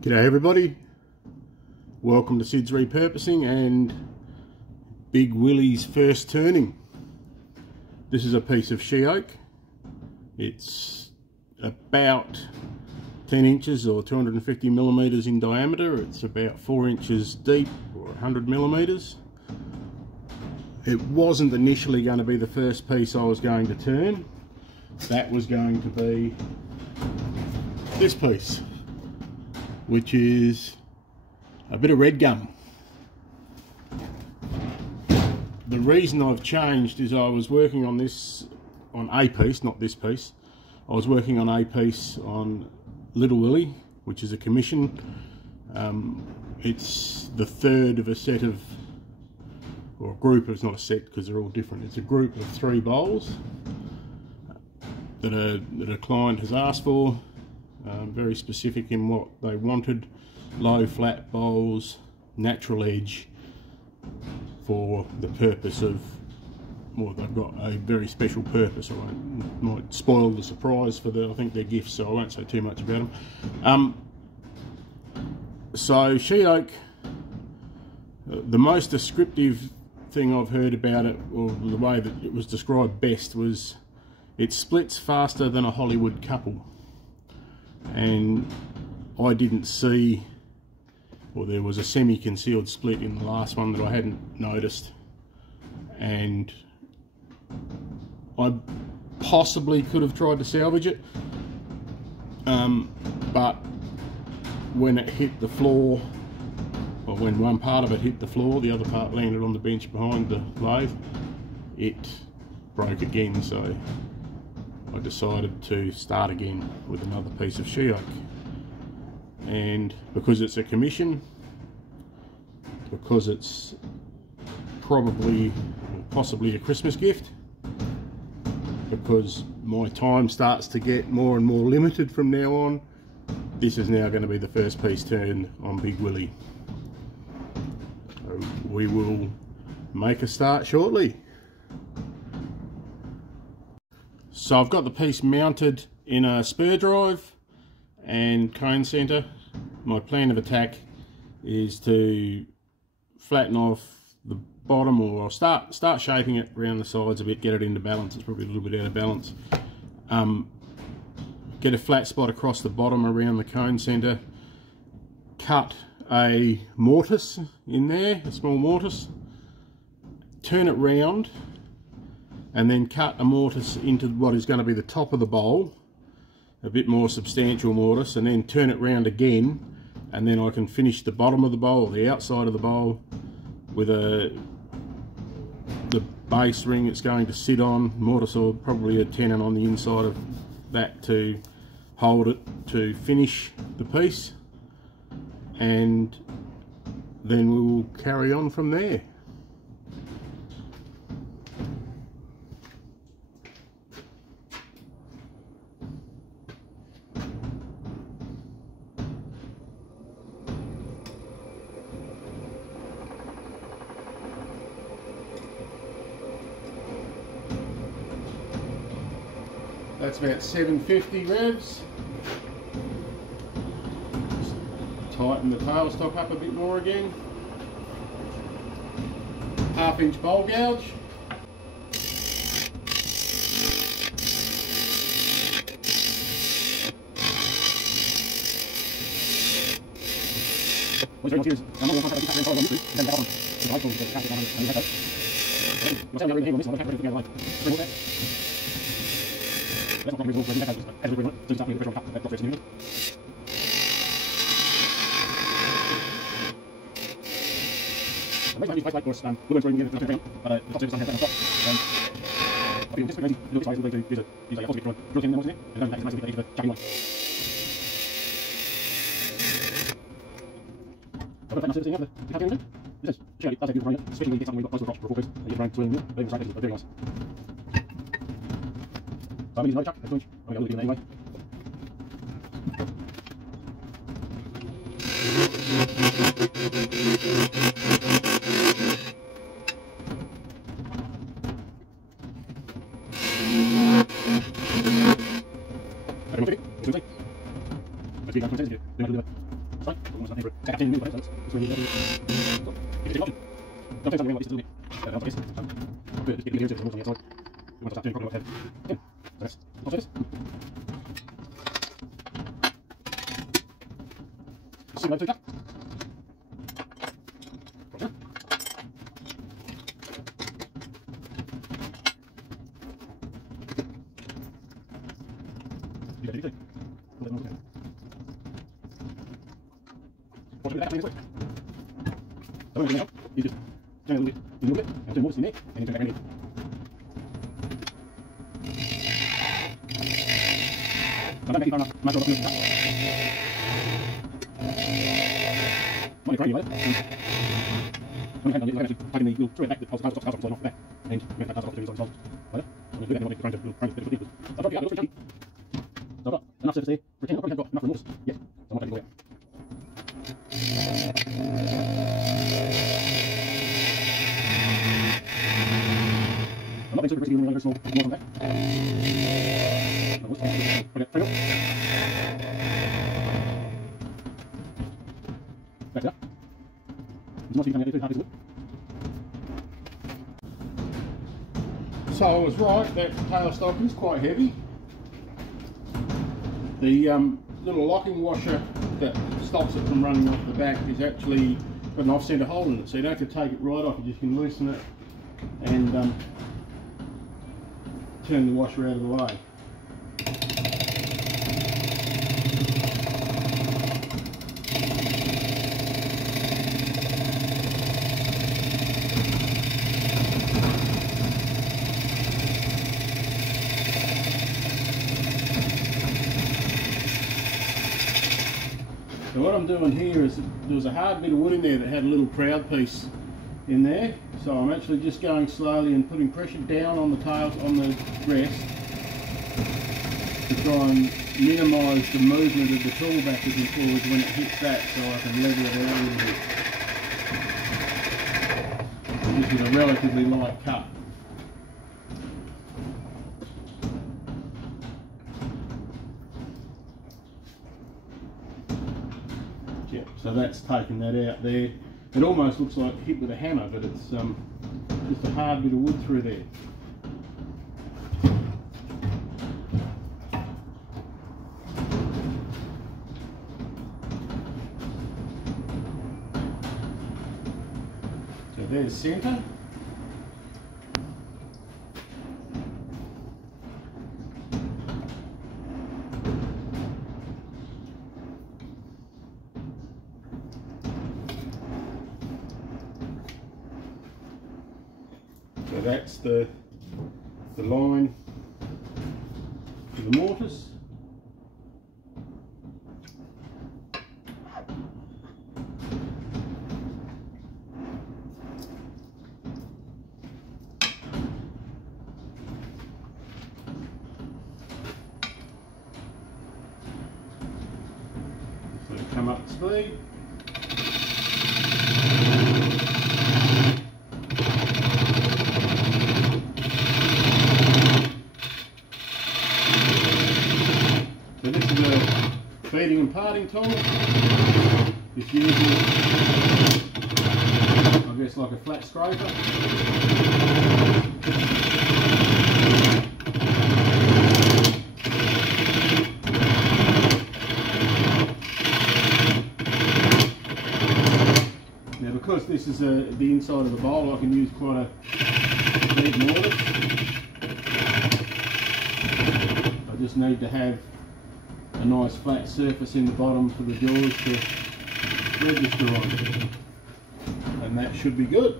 G'day everybody, welcome to Sid's Repurposing and Big Willie's first turning. This is a piece of Sheoak. It's about 10 inches or 250 millimeters in diameter. It's about 4 inches deep or 100 millimeters. It wasn't initially going to be the first piece I was going to turn. That was going to be this piece, which is a bit of red gum. The reason I've changed is I was working on this, on a piece, not this piece. I was working on a piece on Little Willie, which is a commission. It's the third of a set of, or a group, it's not a set because they're all different. It's a group of 3 bowls that a client has asked for. Very specific in what they wanted: low flat bowls, natural edge, for the purpose of, well, they've got a very special purpose. I might spoil the surprise for I think they're gifts, so I won't say too much about them. So Sheoak, the most descriptive thing I've heard about it, or the way that it was described best, was it splits faster than a Hollywood couple. And I didn't see, or there was a semi-concealed split in the last one that I hadn't noticed, and I possibly could have tried to salvage it, but when it hit the floor, or when one part of it hit the floor, the other part landed on the bench behind the lathe, it broke again. So I decided to start again with another piece of Sheoak, and because it's a commission, because it's probably or possibly a Christmas gift, because my time starts to get more and more limited from now on, this is now going to be the first piece turned on Big Willie. So we will make a start shortly. So I've got the piece mounted in a spur drive and cone center. My plan of attack is to flatten off the bottom, or start shaping it around the sides a bit, get it into balance. It's probably a little bit out of balance. Get a flat spot across the bottom around the cone center, cut a mortise in there, a small mortise, turn it round, and then cut a mortise into what is going to be the top of the bowl, a bit more substantial mortise, and then turn it round again, and then I can finish the bottom of the bowl, the outside of the bowl, with the base ring it's going to sit on, mortise, or probably a tenon on the inside of that to hold it to finish the piece, and then we will carry on from there. That's about 750 revs. Just tighten the tailstock up a bit more again. 1/2 inch bowl gouge. Enough surface there. Pretend I've got enough remorse. Yes. So I might take it all out. I'm not being super risky, really very small. More on that. Back up. So I was right, that tailstock is quite heavy. The little locking washer that stops it from running off the back is actually got an off-centre hole in it, so you don't have to take it right off, you just can loosen it and turn the washer out of the way. So what I'm doing here is, there was a hard bit of wood in there that had a little crowd piece in there. So I'm actually just going slowly and putting pressure down on the tail, on the rest, to try and minimise the movement of the tool backwards and forwards when it hits that, so I can level it out a little bit. This is a relatively light cut. Yeah, so that's taken that out there. It almost looks like hit with a hammer, but it's just a hard bit of wood through there. So there's centre. So that's the line for the mortise. So come up to speed. So this is a feeding and parting tool. It's using, I guess, like a flat scraper. Now because this is the inside of the bowl, I can use quite a deep mortise. I just need to have a nice flat surface in the bottom for the jaws to register on, and that should be good.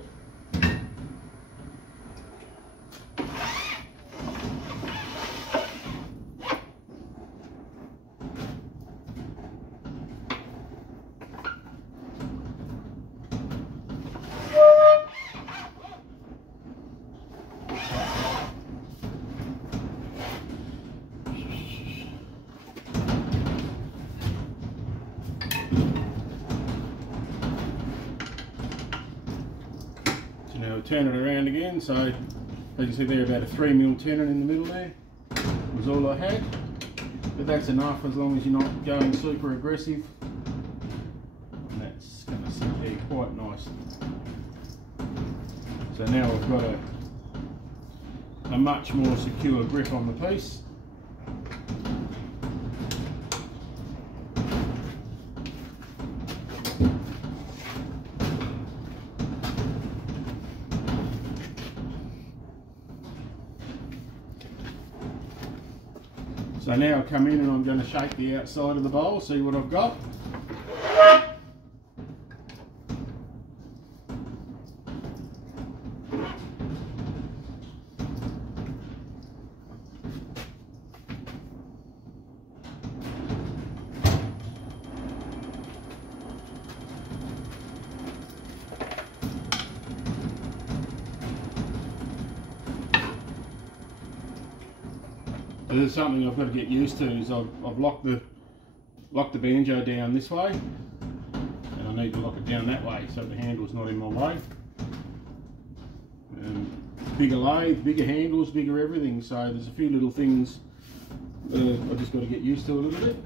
Now turn it around again, so as you see there, about a 3mm tenon in the middle there was all I had, but that's enough as long as you're not going super aggressive So now I've got a much more secure grip on the piece. So now I come in and I'm going to shake the outside of the bowl, see what I've got. This is something I've got to get used to, is I've locked the banjo down this way, and I need to lock it down that way so the handle's not in my way. Bigger lathe, bigger handles, bigger everything, so there's a few little things I've just got to get used to a little bit.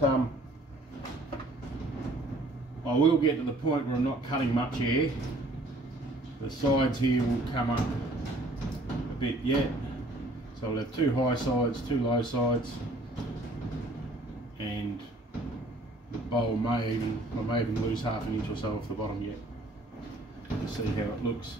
So I will get to the point where I'm not cutting much air. The sides here will come up a bit yet. So I'll have two high sides, two low sides, and the bowl I may even lose half an inch or so off the bottom yet, to see how it looks.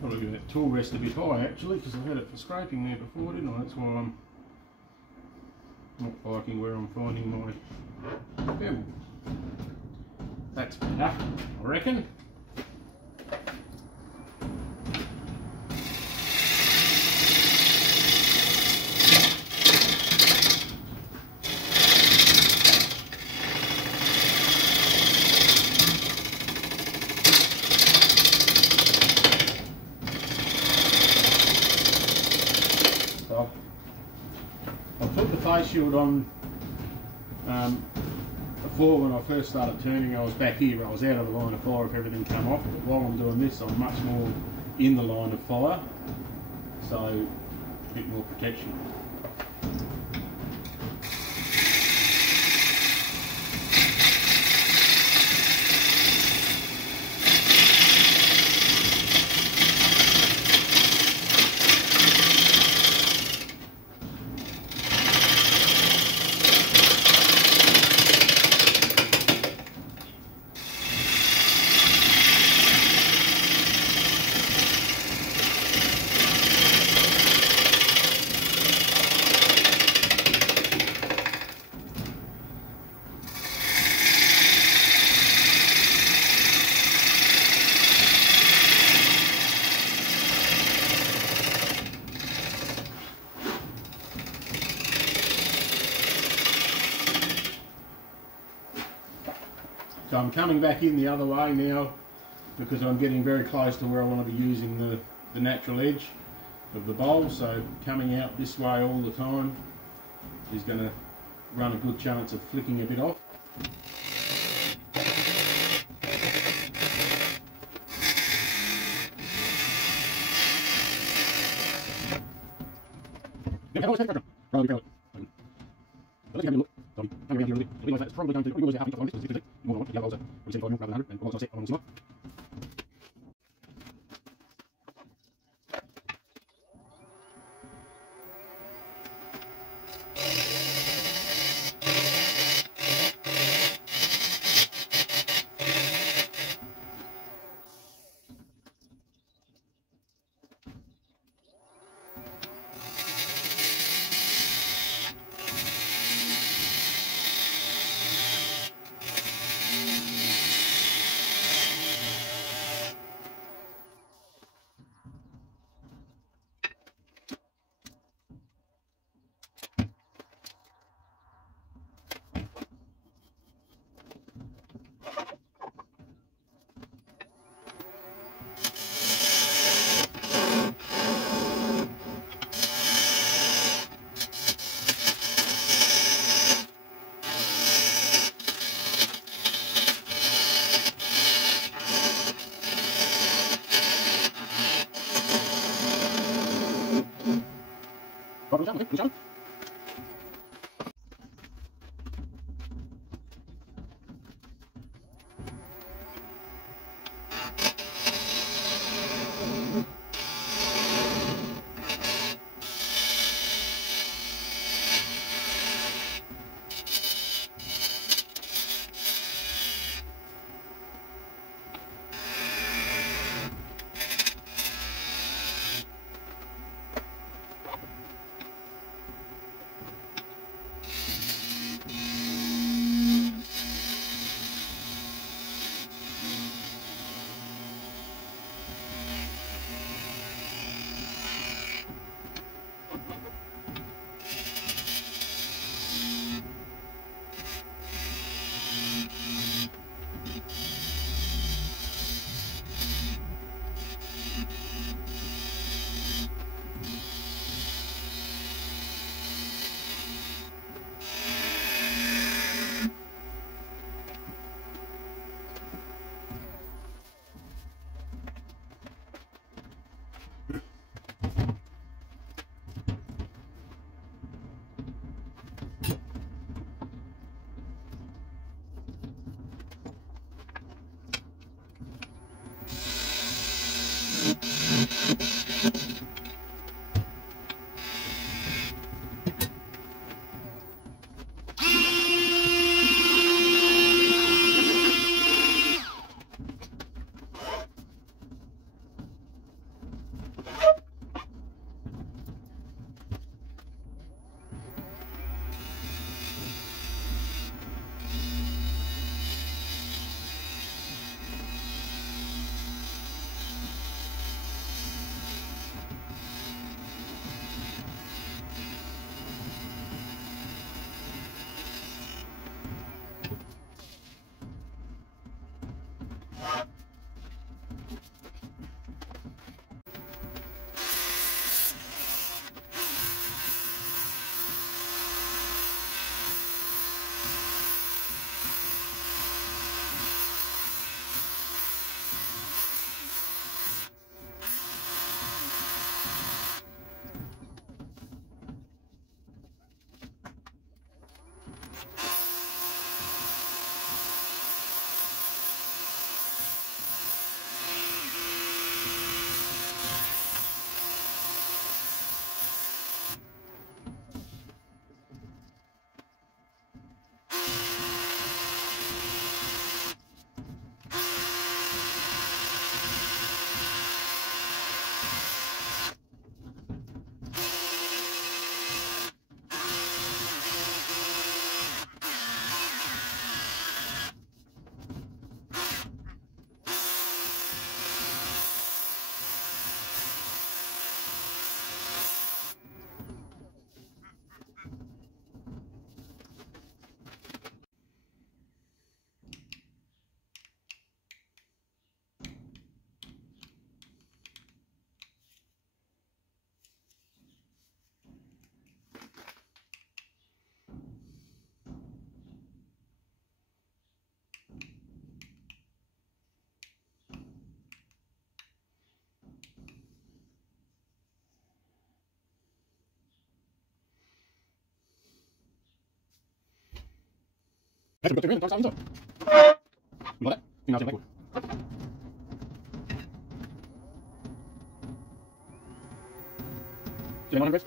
Probably get that tool rest a bit high actually, because I've had it for scraping there before, didn't I? That's why I'm not liking where I'm finding my bevel. That's better, I reckon. I put the face shield on before. When I first started turning, I was back here, I was out of the line of fire if everything came off, but while I'm doing this I'm much more in the line of fire, so a bit more protection. So I'm coming back in the other way now, because I'm getting very close to where I want to be using the natural edge of the bowl. So coming out this way all the time is going to run a good chance of flicking a bit off. Have always had rather than but let's have a look. So hang around here a little bit. It'll be like that. It's probably going to be half inch on this because it's more than one. The other ones are 75 mil rather than 100, and all that's set on the side. Right, we'll show. That's a good thing, inside. You like that? You know, it's backward. See that Chris?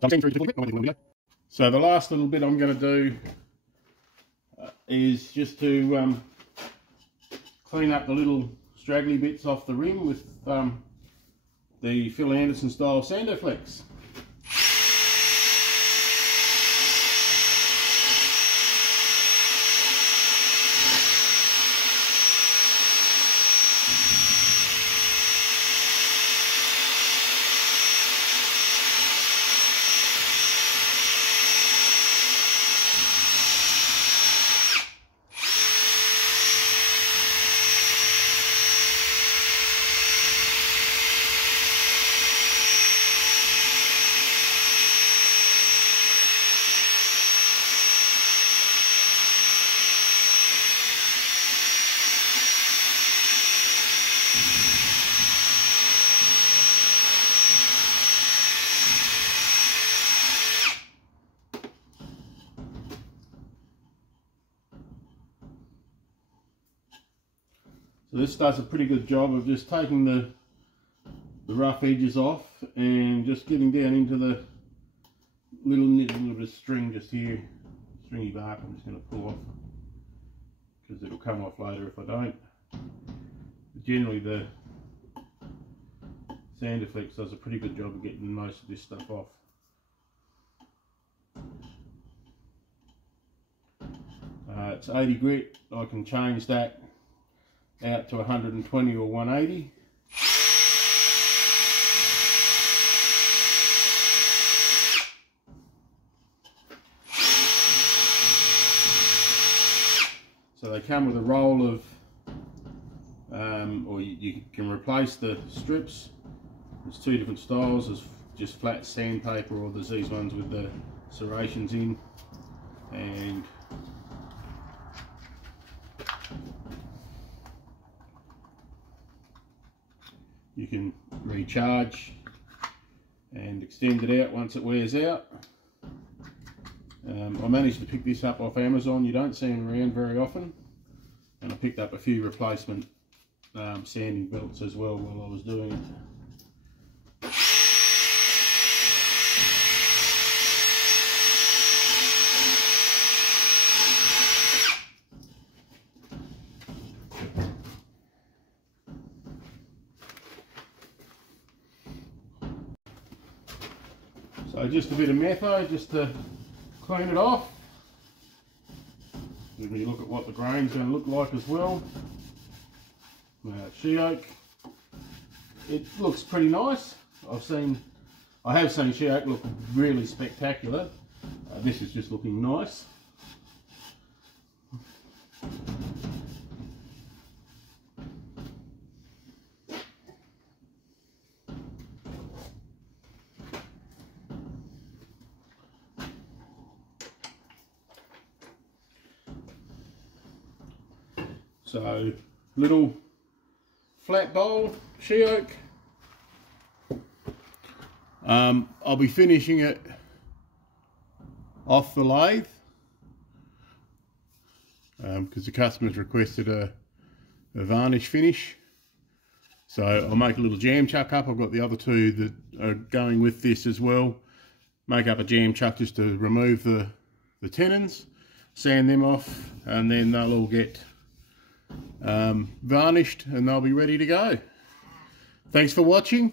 So I'm saying through a little bit, no, So the last little bit I'm going to do is just to clean up the little straggly bits off the rim with the Phil Anderson style Sandoflex. So this does a pretty good job of just taking the rough edges off and just getting down into the little bit of string just here, stringy bark. I'm just going to pull off because it'll come off later if I don't. But generally the Sandoflex does a pretty good job of getting most of this stuff off. It's 80 grit. I can change that out to 120 or 180. So they come with a roll of, or you can replace the strips. There's two different styles. There's just flat sandpaper, or there's these ones with the serrations in, and you can recharge and extend it out once it wears out. I managed to pick this up off Amazon. You don't see them around very often. And I picked up a few replacement sanding belts as well while I was doing it. So just a bit of metho just to clean it off. When you look at what the grain's going to look like as well. Sheoak, it looks pretty nice. I have seen Sheoak look really spectacular. This is just looking nice. So, little flat bowl, Sheoak. I'll be finishing it off the lathe because the customer's requested a varnish finish. So I'll make a little jam chuck up. I've got the other two that are going with this as well. Make up a jam chuck just to remove the tenons, sand them off, and then they'll all get varnished and they'll be ready to go. Thanks for watching.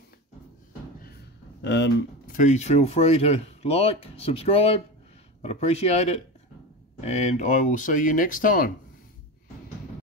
Please feel free to like, subscribe. I'd appreciate it, and I will see you next time.